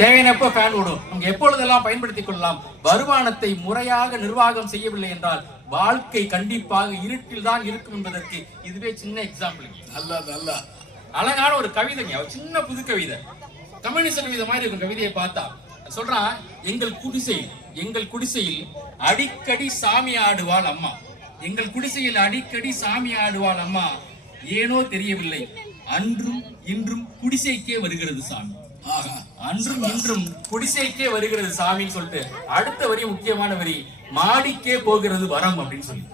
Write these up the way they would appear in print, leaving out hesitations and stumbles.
தேவையானப்ப fan ஓடும். நமக்கு எப்பொழுதெல்லாம் பயன்படுத்திக் கொள்ளலாம். வருமானத்தை முறையாக நிர்வாகம் செய்யவில்லை என்றால் வாழ்க்கை கண்டிப்பாக இருட்டில் தான் இருக்கும் என்பதற்கு இதுவே சின்ன எக்ஸாம்பிள். நல்ல அழகான ஒரு கவிதைங்க, ஒரு சின்ன புது கவிதை, கம்யூனிஸ்ட் கவிதை மாதிரி இருக்கும். கவிதையை பார்த்தா சொல்றான், எங்கள் குடிசையில் அடிக்கடி சாமி ஆடுவாள் அம்மா. எங்கள் குடிசையில் அடிக்கடி சாமி ஆடுவாள் அம்மா. ஏனோ தெரியவில்லை, அன்றும் இன்றும் குடிசைக்கே வருகிறது சாமி. அன்றும் இன்றும் குடிசைக்கே வருகிறது சாமின்னு சொல்லிட்டு அடுத்த வரி முக்கியமான வரி, மாடிக்கே போகிறது வரம் அப்படின்னு சொல்லி.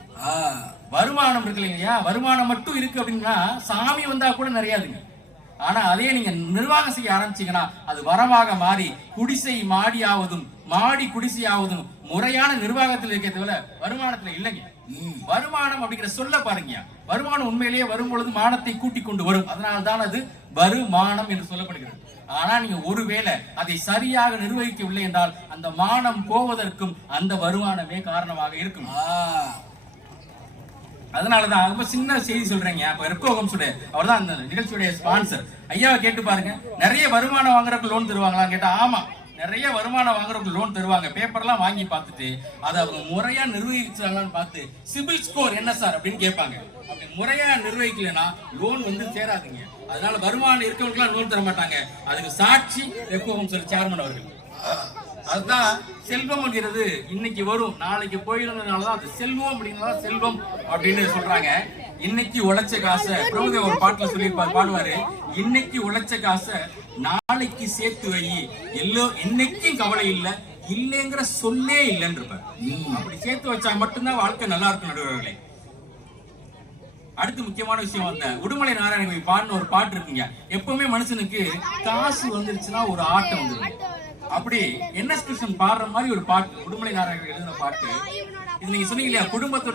வருமானம் இருக்கு இல்லையா, வருமானம் மட்டும் இருக்கு அப்படின்னா சாமி வந்தா கூட நிறையாதுங்க. ஆனா அதே நீங்க நிர்வாகம் செய்ய ஆரம்பிச்சீங்கன்னா அது வரமாக மாறி குடிசை மாடியாவதும் மாடி குடிசையாவதும் முறையான நிர்வாகத்தில் இருக்க தவிர வருமானத்துல இல்லைங்க. வருமானம் அப்படிங்கிற சொல்ல பாருங்க, வருமானம் உண்மையிலேயே வரும் பொழுது மானத்தை கூட்டிக் கொண்டு வரும். அதனால்தான் அது வருமானம் என்று சொல்லப்படுகிறது. ஆனா நீங்க ஒருவேளை அதை சரியாக நிர்வகிக்கவில்லை என்றால் அந்த மானம் போவதற்கும் அந்த வருமானமே காரணமாக இருக்கும். அதனாலதான் ரொம்ப சின்ன செய்தி சொல்றேங்க. இப்ப ரெப்கோ ஹோம்ஸ் அவர் தான் அந்த நிகழ்ச்சியுடைய ஸ்பான்சர். ஐயாவை கேட்டு பாருங்க, நிறைய வருமானம் வாங்குறதுக்கு லோன் தருவாங்களான்னு கேட்டா ஆமா, நிறைய வருமானம் வாங்குறவங்க லோன் தருவாங்க. பேப்பர்லாம் வாங்கி பார்த்துட்டு அதை அவங்க முறையா நிர்வகிச்சாங்கன்னு பார்த்து சிபில் ஸ்கோர் என்ன சார் அப்படின்னு கேட்பாங்க. அப்படி முறையா நிர்வகிக்கலன்னா லோன் வந்து சேராதுங்க. அதனால வருமானம் இருக்கவங்களுக்குலாம் லோன் தர மாட்டாங்க. அதுக்கு சாட்சி ரெப்கோ ஹோம்ஸ் சேர்மன் அவர்கள். அதுதான் செல்வம் அப்படிங்கிறது இன்னைக்கு வரும் நாளைக்கு போயிருந்ததுனாலதான் அது செல்வம் அப்படிங்கிறதா செல்வம் அப்படின்னு சொல்றாங்க. இன்னைக்கு உழைச்ச காசை பிரபுதேவ ஒரு பாட்டுல சொல்லியிருப்பாரு, பாடுவாரு, இன்னைக்கு உழைச்ச காசை நாளைக்கு சேர்த்து வை, இன்னைக்கும் கவலை இல்லை, இல்லைங்கிற சொல்லே இல்லைன்னு இருப்பாரு. அப்படி சேர்த்து வச்சா மட்டும்தான் வாழ்க்கை நல்லா இருக்கும் நடுவர்களே. அடுத்து முக்கியமான விஷயம், அந்த உடுமலை நாராயணன் பாடின ஒரு பாட்டு இருக்குங்க. எப்பவுமே மனுஷனுக்கு காசு வந்துருச்சுன்னா ஒரு ஆட்டம் வந்துடும். அப்படி என்.எஸ். கிருஷ்ணன் பாடுற மாதிரி ஒரு பாட்டு, உடுமலை நாராயணன் எழுதின பாட்டு. இது நீங்க சொன்னீங்க இல்லையா, குடும்பத்தோட